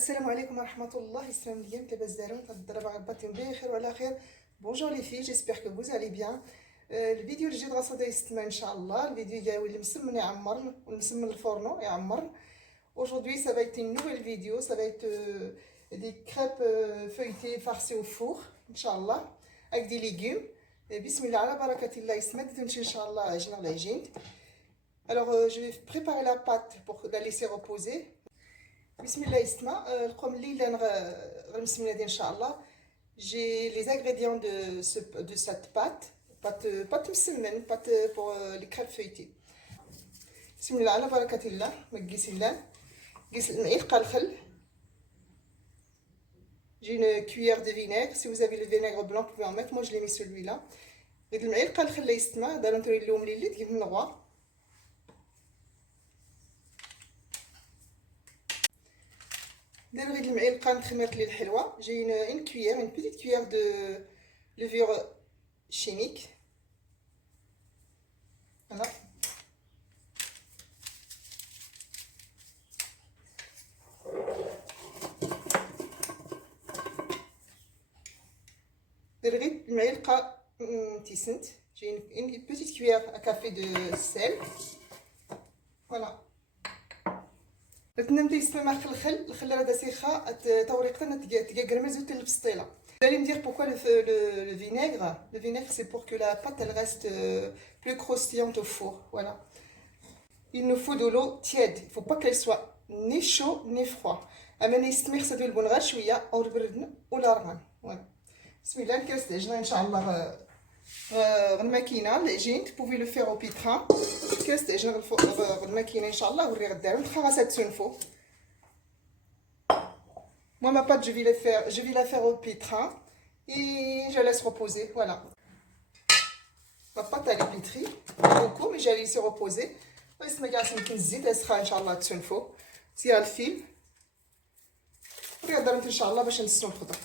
السلام عليكم ورحمة الله. السلام عليكم. لاباس دارون تضرب عباتهم بخير وعلى خير. بونجور لي في جيسبر كو فوز علي بيان. الفيديو اللي جيت غاصه يستمع ان شاء الله. الفيديو جاي اللي مسمن يعمر ونسمن الفورنو يعمر. Aujourd'hui ça va être une nouvelle vidéo, ça va être des crêpes feuilletées farcies au four inchallah avec des légumes. Bismillah ala barakatillah ismet inchallah ajna la jint. Alors je vais préparer la pâte pour la laisser reposer. Bismillah isma القوم اللي غنسميها ديال ان شاء الله. J'ai les ingrédients de cette pâte مسمن pâte pour les crêpes feuilletées. Bismillah ala barakatillah. مقيس الله قيس المعلقه الخل. J'ai une cuillère de vinaigre. Si vous avez le vinaigre blanc, vous pouvez en mettre. Moi, je l'ai mis celui-là. غير المعلقه الخل يستمع دابا نتوري لهم لي تجيب من الغوا. دابا غير المعلقه نخمرت لي الحلوه. J'ai une cuillère, une petite cuillère de levure chimique. Voilà. غير المعلقه تيسنت. J'ai une petite cuillère à café de sel. Voilà. تنمتي يستمع في الخل راه داسيخه توريقتنا تقا زوت البسطيله. Vous allez me dire pourquoi le vinaigre. Le vinaigre c'est pour que la pâte elle reste plus croustillante au four. Voilà. Il nous faut de l'eau tiède. Il ne faut pas qu'elle soit ni chaud ni froid. أما يستمر صدوي البن غير شويه او البرد ولا رغم. Voilà. بسم الله نكرسجنا ان شاء الله الماكينه العجين. Vous pouvez le faire au pétrin. كرسجنا الماكينه ان شاء الله وري غدا نخرج تسنفو. Moi ma pâte je vais la faire au pétrin et je laisse reposer. Voilà. Ma pâte elle est pétrie beaucoup mais je la laisse reposer. واسمع قاعد يمكن الزيت اسخن ان شاء الله تسنفو. سير الفيل وري غدا ان شاء الله باش نسنو الخضر.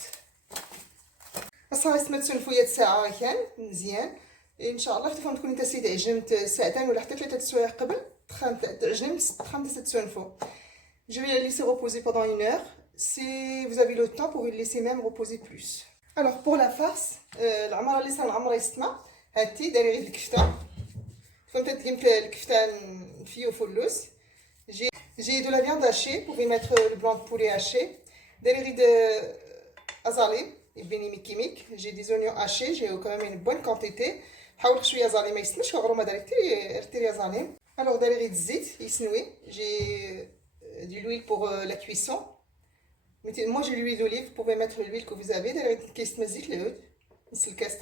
صافي سمات سنفويه ساعه كان مزيان ان شاء الله. تفهم تكون انت سيدي عجنت ساعتين ولا حتى 3 سوايع قبل تعجن تخمت تسنفو. Je vais la laisser reposer pendant 1 heure. Si vous avez le temps, vous pouvez le laisser même reposer plus. Alors pour la farce, العمره اللي صار العمره يستمع هاتي دايره غير الكفتان. فهمت قيمت الكفتان فيه وفلوس. J'ai de la viande hachée, vous pouvez mettre le blanc de poulet haché. دايره غير azalé. J'ai des oignons hachés, j'ai quand même une bonne quantité. حاول شويه زالي ما يسمش غير ما درتي زالي. Alors داير غير الزيت يسنوي. J'ai de l'huile pour la cuisson. Moi j'ai l'huile d'olive, vous pouvez mettre l'huile que vous avez. داير غير كيس مزيت العود نص الكاس.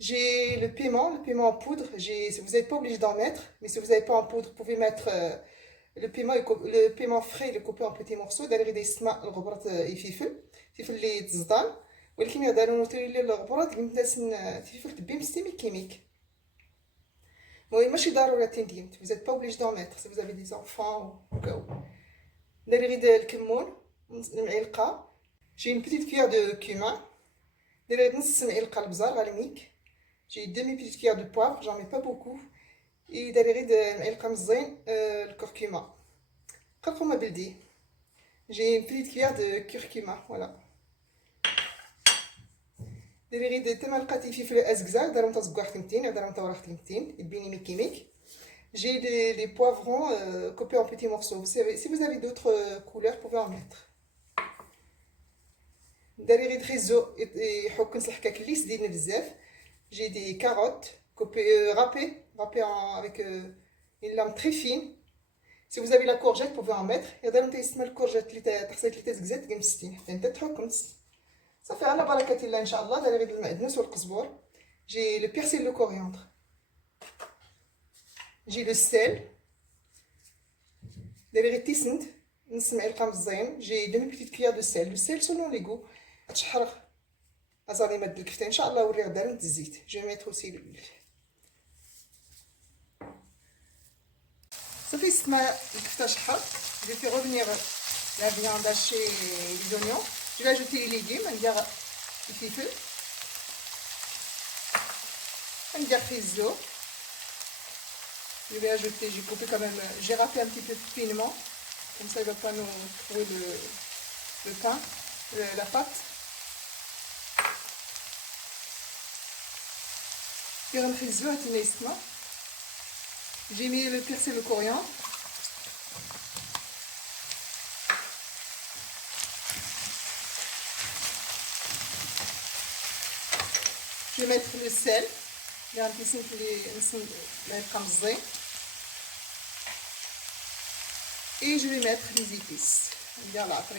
J'ai le piment en poudre. Vous n'êtes pas obligé d'en mettre, mais si vous n'avez pas en poudre, vous pouvez mettre le piment frais, le couper en petits morceaux. داير غير يسمع الغبرات يفيفل اللي تصدان ولكن داروا نوتري لي الغبرات الناس تفيفل تبي مستمي كيميك. المهم ماشي ضروري تنديم. vous êtes pas obligé d'en mettre si vous avez des enfants ou كاو. داير غير الكمون المعلقه. J'ai une petite cuillère de cumin. داير غير نص معلقه البزار غالميك. J'ai demi petite cuillère de poivre, j'en mets pas beaucoup. Et داير غير معلقه مزين الكركمه كركمه بلدي. J'ai une petite cuillère de curcuma, voilà. داير غير تملقه فلفل ازكزا دارهم تصقوا حتمتين دارهم توراخ تمتين يبيني ميكيميك. J'ai des poivrons coupés en petits morceaux. Si vous avez d'autres couleurs, vous pouvez en mettre. داير غير ريزو يحك نصلح هكاك اللي سدينا بزاف. J'ai des carottes coupées râpées avec une lame très fine. Si vous avez la courgette, vous pouvez en mettre. Il y a des gens qui courgette اللي تحصل اللي تزقزات كاع مستين حتى انت تحكم صافي على بركه الله ان شاء الله. داير غير المعدنوس والقزبور. J'ai le persil, le coriandre. J'ai le sel. داير غير تيسنت نص معلقه مزيان. J'ai demi petite cuillère de sel. Le sel selon les goûts. تشحرق ازالي مد الكفته ان شاء الله. وري غدا نت الزيت. Je vais mettre aussi l'huile. صافي استمع الكفته شحر. Je vais faire revenir la viande hachée et les oignons. Je vais ajouter les légumes. ندير الفلفل. ندير ريزو. Je vais ajouter, j'ai coupé quand même, j'ai râpé un petit peu finement, comme ça il ne va pas nous trouver le pain, la pâte. J'ai mis le persil, le coriandre. Je vais mettre le sel. Et je vais mettre les épices. Bien là, après.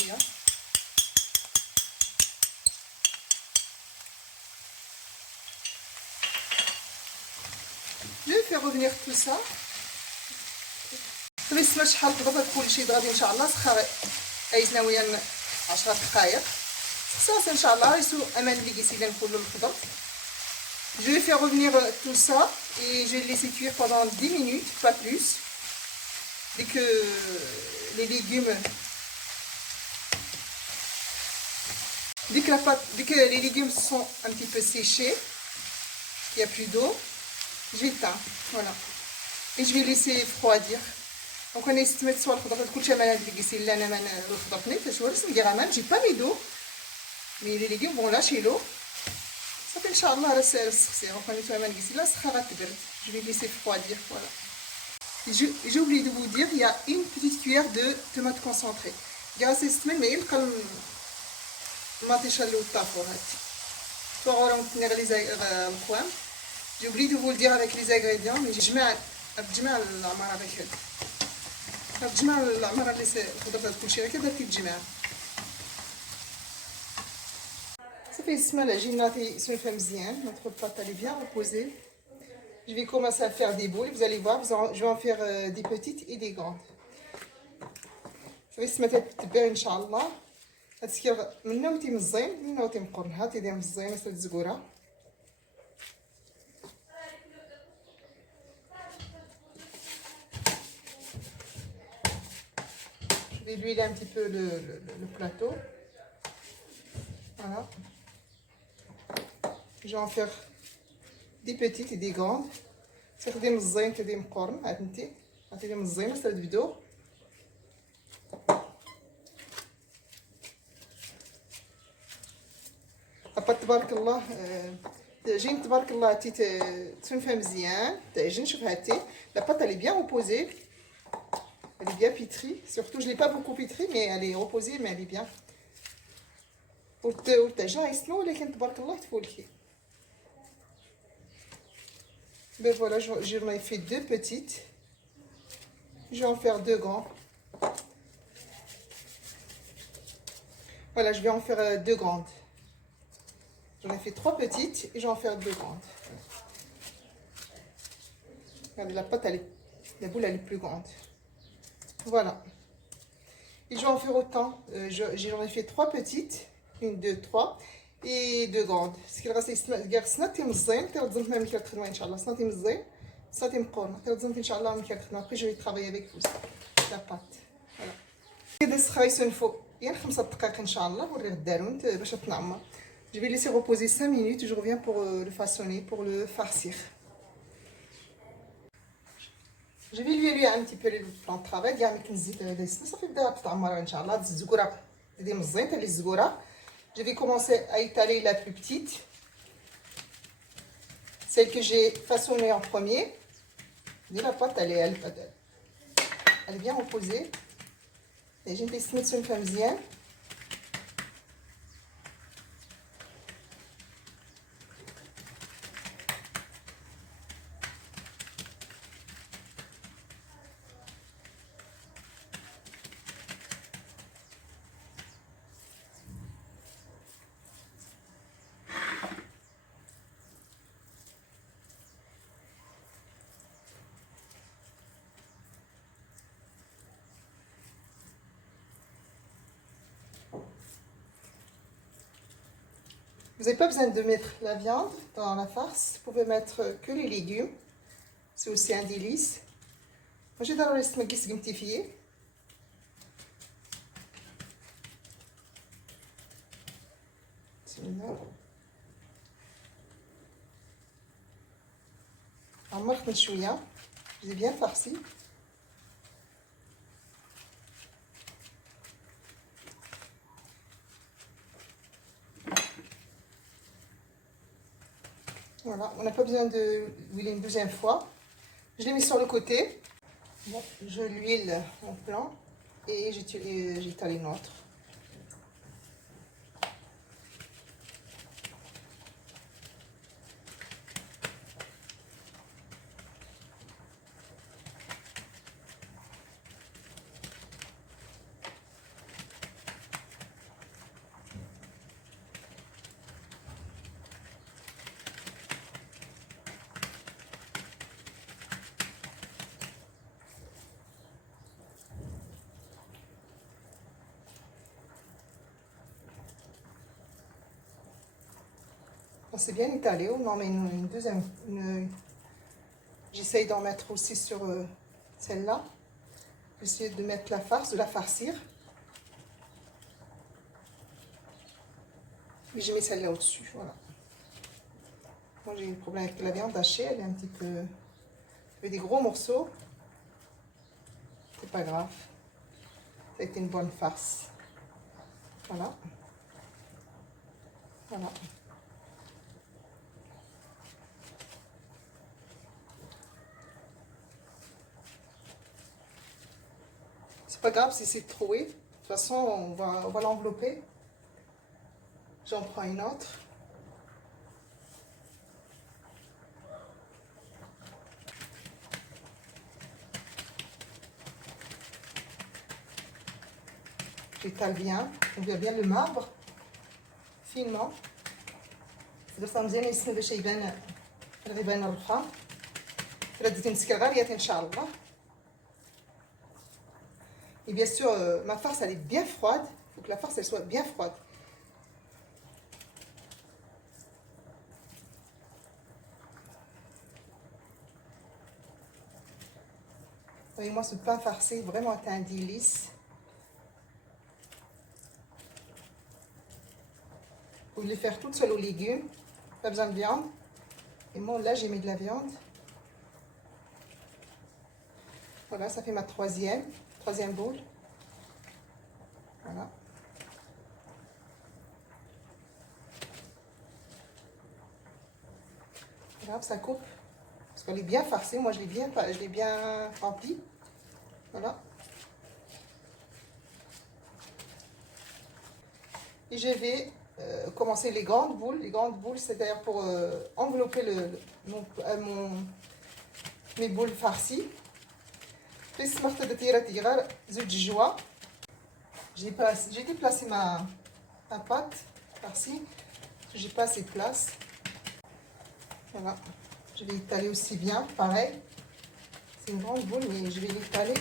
Je vais faire revenir tout ça. بالنسبه لشحال تبغى تكون شي غادي ان شاء الله سخا عايزنا ويا 10 دقائق صافي ان شاء الله يسو امان اللي قيسينا كله الخضر. Je vais faire revenir tout ça et je vais le laisser cuire pendant 10 minutes, pas plus. Dès que les légumes dès que les légumes sont un petit peu séchés, il n'y a plus d'eau, j'éteins, voilà. Et je vais laisser refroidir. Donc on a estimé que soit le كل شيء ما اللي قيسين لنا من الخضر نيت شو رسم ديال j'ai pas mis d'eau, mais les légumes vont lâcher l'eau. Ça fait inchallah راه السخسي donc on a ما قيسين لا سخا غتبرد. Je vais laisser refroidir, voilà. J'ai oublié de vous dire, il y a une petite cuillère de tomate concentrée. Grâce à cette semaine, mais il comme ما تشلو الطافور هادي. فورا نغلي القوام. J'ai oublié de vous le dire avec les ingrédients, mais بتجمع العمارة avec هاد. بتجمع العمارة اللي خضرتها كلشي غير كدا كيتجمع. صافي السما العجينة سنفها مزيان. Notre pâte elle est bien reposée. Je vais commencer à faire des boules. Vous allez voir, je vais en faire des petites et des grandes. صافي السما تتبع ان شاء الله. هادشي منه تيمزين منه تيمقرن. ها تيدير مزينة تزكورة. Je vais huiler un petit peu le plateau. Voilà. Je vais en faire des petites et des grandes. C'est des مزين تدي مقرن. هانتي هانتي مزينة تبدو. لاباط تبارك الله العجين تبارك الله تنفى مزيان تعجن. شوف هاتي لاباط elle est bien reposée. Elle est bien pétrie. Surtout, je ne l'ai pas beaucoup pétrie, mais elle est reposée, mais elle est bien. Ben voilà, j'en ai fait deux petites. Je vais en faire deux grands. Voilà, je vais en faire deux grandes. J'en ai fait trois petites et je vais en faire deux grandes. Regardez, la pâte, la boule, elle est plus grande. Voilà. Et je vais en faire autant. J'en ai fait trois petites. Une, deux, trois. Et deux grandes. Ce qu'il reste, c'est snati mzin. T'as même qui a créé, Inch'Allah. Snati mzin. Snati mqorn. T'as Inch'Allah, même qui a créé. Après, je vais travailler avec vous. La pâte. Voilà. كده سخاي سنفو يعني 5 دقائق ان شاء الله وري غدارون باش تنعمر. Je vais laisser reposer 5 minutes. Je reviens pour le façonner, pour le farcir. Je vais lui allumer un petit peu le plan de travail. Il y a un petit peu de ça fait déjà tout amarrer inchallah. Des zgoura, des mzint, les zgoura. Je vais commencer à étaler la plus petite, celle que j'ai façonnée en premier. La pâte, elle est bien reposée. Et j'ai testé sur une femme bien. Vous n'avez pas besoin de mettre la viande dans la farce. Vous pouvez mettre que les légumes. C'est aussi un délice. Moi, j'ai dans le reste de gimtifié. عمرت من شوية. J'ai bien farci. Voilà, on n'a pas besoin de l'huiler une deuxième fois. Je l'ai mis sur le côté. Bon, je l'huile mon plan et j'étale une autre. C'est bien étalé, on en met une deuxième. J'essaye d'en mettre aussi sur celle-là. J'essaie de mettre la farce, de la farcir. Et je mets celle-là au-dessus, voilà. Moi j'ai des problèmes avec la viande hachée, elle est un petit peu... avec des gros morceaux. C'est pas grave. Ça a été une bonne farce. Voilà. Voilà. C'est pas grave si c'est troué. De toute façon, on va l'envelopper. J'en prends une autre. J'étale bien. On voit bien le marbre. Finement. درتها مزيان يسند باش يبان الغيبان الرخام. إلا ديتي مسكر غالية إن شاء الله. Et bien sûr, ma farce, elle est bien froide. Il faut que la farce, elle soit bien froide. Voyez-moi ce pain farci, vraiment un teint délice. Vous pouvez le faire toute seule aux légumes. Pas besoin de viande. Et moi, là, j'ai mis de la viande. Voilà, ça fait ma troisième boule. Voilà. Voilà, ça coupe. Parce qu'elle est bien farcée. Moi, je l'ai bien remplie. Voilà. Et je vais commencer les grandes boules. Les grandes boules, c'est d'ailleurs pour envelopper mes boules farcies. J'ai déplacé ma pâte farcie. J'ai pas assez de place. Voilà. Je vais étaler aussi bien, pareil. C'est une grande boule, mais je vais l'étaler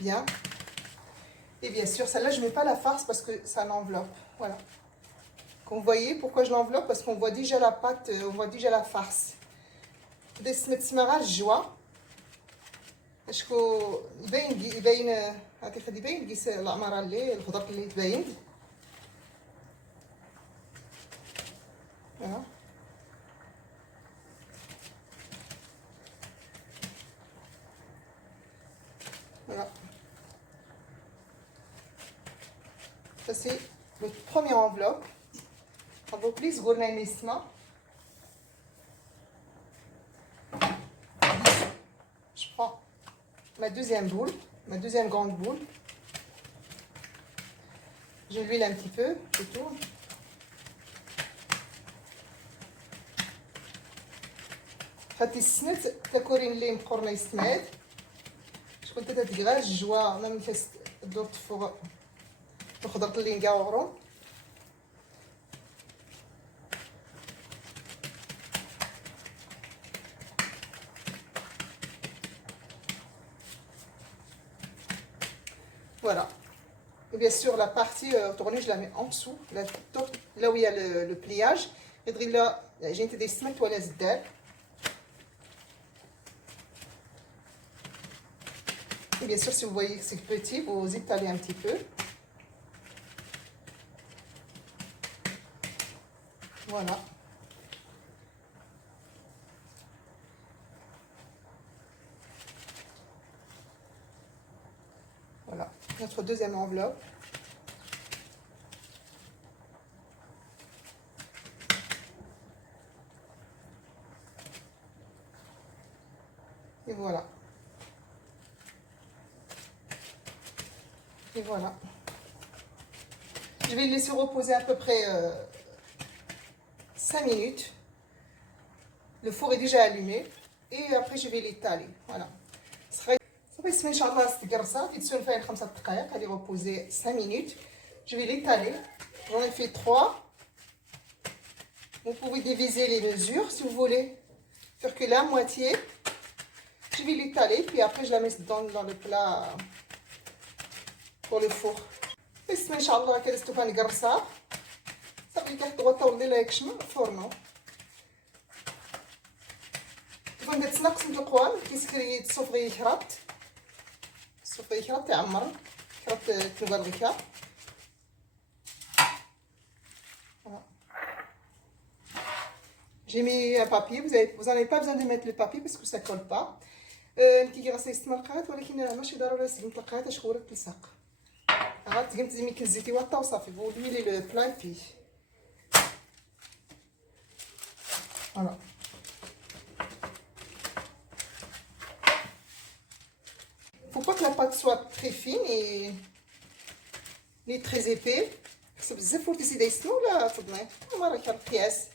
bien. Et bien sûr, celle-là, je ne mets pas la farce parce que ça l'enveloppe. Voilà. Comme vous voyez, pourquoi je l'enveloppe? Parce qu'on voit déjà la pâte, on voit déjà la farce. بدي تسمع الجوا اشكو يبين هاتي خدي يبين كيس العماره اللي الخضر اللي تبين. Voilà. Voilà. Ça c'est le premier enveloppe. Enveloppe لي صغرنا ينسمع. Je prends ma deuxième boule, ma deuxième grande boule. Je l'huile un petit peu, je tourne. خدتي السنت تاكورين اللي مقرنا يستماد. شكون تتدغاج الجوا ما من دورت فوق الخضر اللي نقاورو. Voilà. Et bien sûr, la partie tournée, je la mets en dessous, là où il y a le pliage. Et là, j'ai des semaines toilettes d'air. Et bien sûr, si vous voyez que c'est petit, vous étalez un petit peu. Voilà. Voilà, notre deuxième enveloppe. Et voilà. Et voilà. Je vais le laisser reposer à peu près 5 minutes. Le four est déjà allumé. Et après, je vais l'étaler. Voilà. صافي اسمها ان شاء الله تقرصات يتسون فيها 5 دقائق. Elle est reposée 5 minutes. Je vais l'étaler. J'en ai fait 3. Vous pouvez diviser les mesures si vous voulez faire que la moitié. Je vais l'étaler, puis après je la mets dans le plat pour le four. بس ان شاء الله كده استوفا نقرصها صافي كتضغط طول لها يكشم الفرن. كيفاش كتسنقص من القوام كيسكري تصوفغي يكرط صوفغي يكرط يعمر كرط تنقرغيكا. J'ai mis un papier, vous n'avez pas besoin de mettre le papier parce que ça ne colle pas. انتي كيغسلي 6 ملقات ولكن ماشي ضروري 6 ملقات باش خورك تلصق. غاد تقمتي كنزيتي واطا وصافي vous huilez le plat et puis voilà. Faut pas que la pâte soit très fine et ni très épais. خصو بزاف ولتي زيد يسنو ولا تضني مرة كالقياس.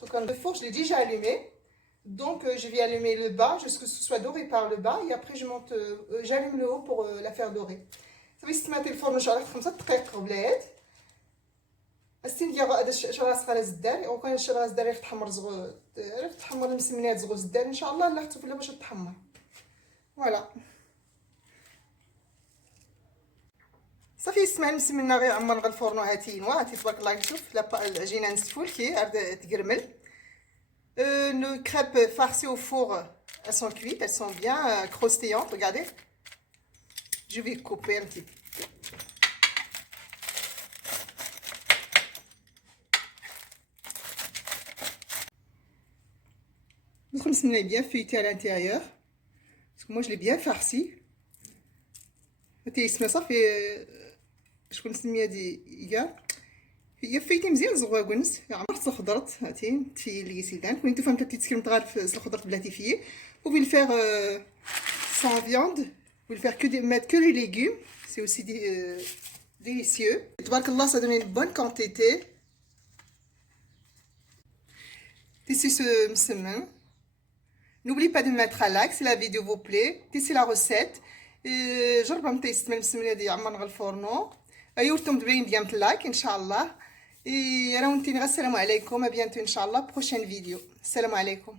Donc le four je l'ai déjà allumé. Donc je vais allumer le bas jusqu'à ce que ce soit doré par le bas et après je monte j'allume le haut pour la faire dorer. صافي استمعتي الفرن شعلت 5 دقائق قبلات. استين ديال هذا شرا صغار الزدار وكان شرا الزدار يتحمر زغو تحمر المسمنات زغو الزدار ان شاء الله لا حتى فيها باش تحمر. فوالا صافي اسمع المسمنه غير عمر غا الفرن هاتين وهاتي تبارك الله. شوف العجينه نستفول كي عاد تقرمل. Nos crêpes farcies au four, elles sont cuites, elles sont bien croustillantes, regardez. Je vais couper un petit peu. Notre semelle est bien feuilletée à l'intérieur. Parce que moi je l'ai bien farci. Ça fait... Je connais cette semelle d'hier. هي فايتي مزيان زغواكونس عمرت الخضرت هاتي تفي لي سيدان كون نتوما متى تسكرم تغرف الخضرت بلا تفيه vous pouvez le faire sans viande vous pouvez le faire que mettre que les légumes c'est aussi délicieux. تبارك الله ça donne une bonne quantité. Tessez ce msemen. N'oubliez pas de mettre un like si la vidéo vous plaît. Tessez la recette. جربوا متى يستعمل المسمنه ديال عمر الفرن. ايورتم تبين ديال اللايك ان شاء الله. Et السلام عليكم. À bientôt ان شاء الله. Prochaine vidéo. السلام عليكم.